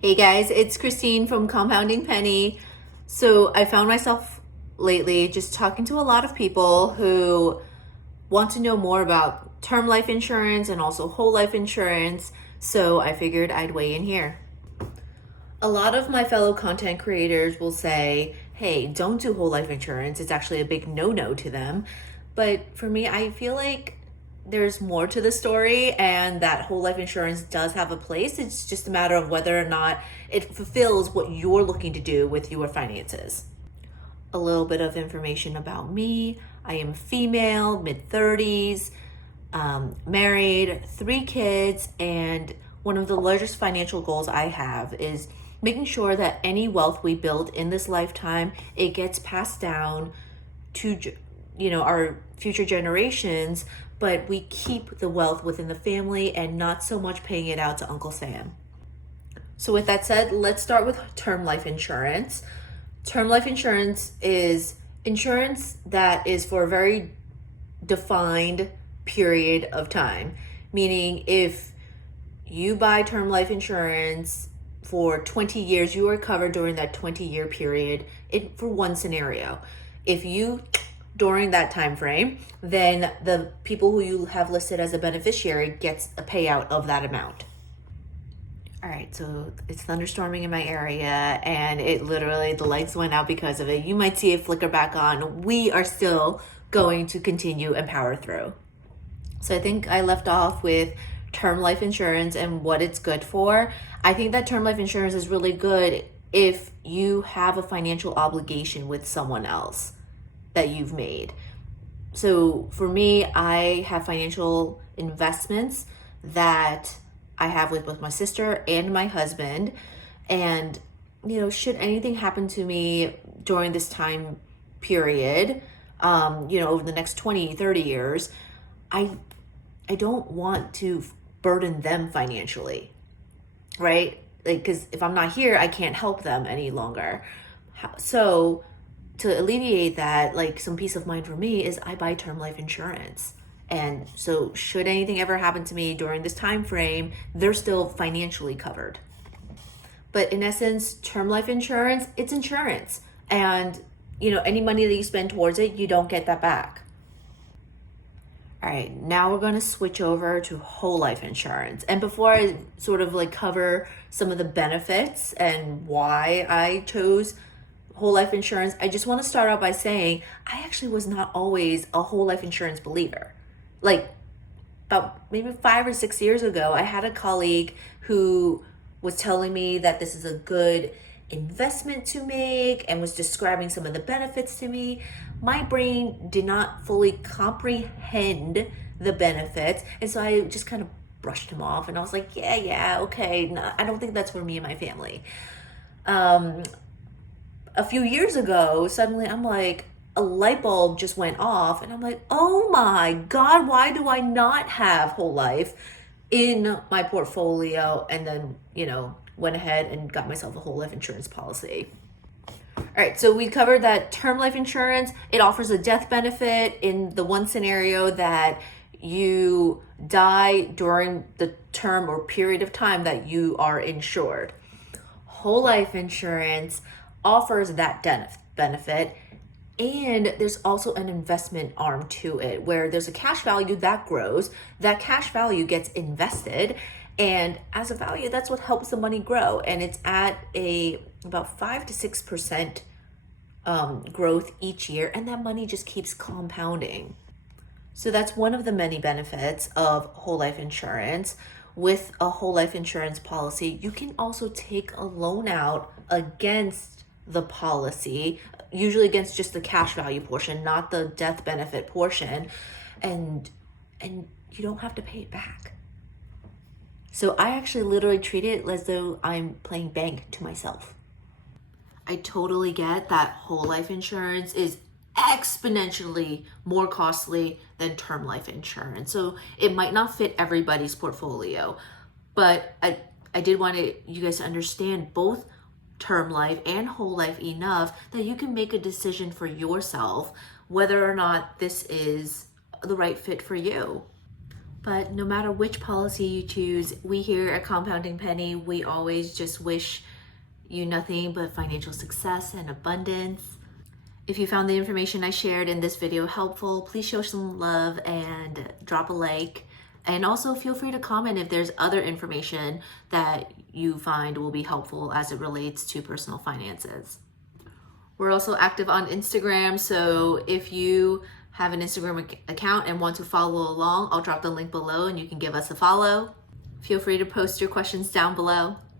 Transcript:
Hey guys, it's Christine from Compounding Penny. So I found myself lately just talking to a lot of people who want to know more about term life insurance and also whole life insurance. So I figured I'd weigh in here. A lot of my fellow content creators will say, hey, don't do whole life insurance. It's actually a big no-no to them. But for me, I feel like there's more to the story and that whole life insurance does have a place. It's just a matter of whether or not it fulfills what you're looking to do with your finances. A little bit of information about me. I am female, mid 30s, married, 3 kids, and one of the largest financial goals I have is making sure that any wealth we build in this lifetime, it gets passed down to our future generations, but we keep the wealth within the family and not so much paying it out to Uncle Sam. So with that said, let's start with term life insurance. Term life insurance is insurance that is for a very defined period of time, meaning if you buy term life insurance for 20 years, you are covered during that 20-year period for one scenario. If you during that time frame, then the people who you have listed as a beneficiary gets a payout of that amount. All right, so it's thunderstorming in my area and it literally, the lights went out because of it. You might see it flicker back on. We are still going to continue and power through. So I think I left off with term life insurance and what it's good for. I think that term life insurance is really good if you have a financial obligation with someone else that you've made. So for me, I have financial investments that I have with both my sister and my husband. And, should anything happen to me during this time period, over the next 20, 30 years, I don't want to burden them financially, right? Because if I'm not here, I can't help them any longer. So to alleviate that, some peace of mind for me is I buy term life insurance. And so should anything ever happen to me during this time frame, they're still financially covered. But in essence, term life insurance, it's insurance. And, any money that you spend towards it, you don't get that back. All right, now we're going to switch over to whole life insurance. And before I sort of cover some of the benefits and why I chose whole life insurance, I just want to start out by saying I actually was not always a whole life insurance believer. About maybe 5 or 6 years ago, I had a colleague who was telling me that this is a good investment to make and was describing some of the benefits to me. My brain did not fully comprehend the benefits, and so I just kind of brushed him off, and I was like, yeah, okay, no, I don't think that's for me and my family. A few years ago, suddenly I'm like, a light bulb just went off and I'm like, oh my God, why do I not have whole life in my portfolio? And then, went ahead and got myself a whole life insurance policy. All right, so we covered that term life insurance, it offers a death benefit in the one scenario that you die during the term or period of time that you are insured. Whole life insurance offers that benefit, and there's also an investment arm to it where there's a cash value that grows. That cash value gets invested, and as a value, that's what helps the money grow, and it's at about 5 to 6% growth each year, and that money just keeps compounding. So that's one of the many benefits of whole life insurance. With a whole life insurance policy, you can also take a loan out against the policy, usually against just the cash value portion, not the death benefit portion, and you don't have to pay it back. So I actually literally treat it as though I'm playing bank to myself. I totally get that whole life insurance is exponentially more costly than term life insurance. So it might not fit everybody's portfolio, but I did want you guys to understand both term life and whole life enough that you can make a decision for yourself whether or not this is the right fit for you. But no matter which policy you choose, we here at Compounding Penny, we always just wish you nothing but financial success and abundance. If you found the information I shared in this video helpful, please show some love and drop a like. And also feel free to comment if there's other information that you find will be helpful as it relates to personal finances. We're also active on Instagram, so if you have an Instagram account and want to follow along, I'll drop the link below and you can give us a follow. Feel free to post your questions down below.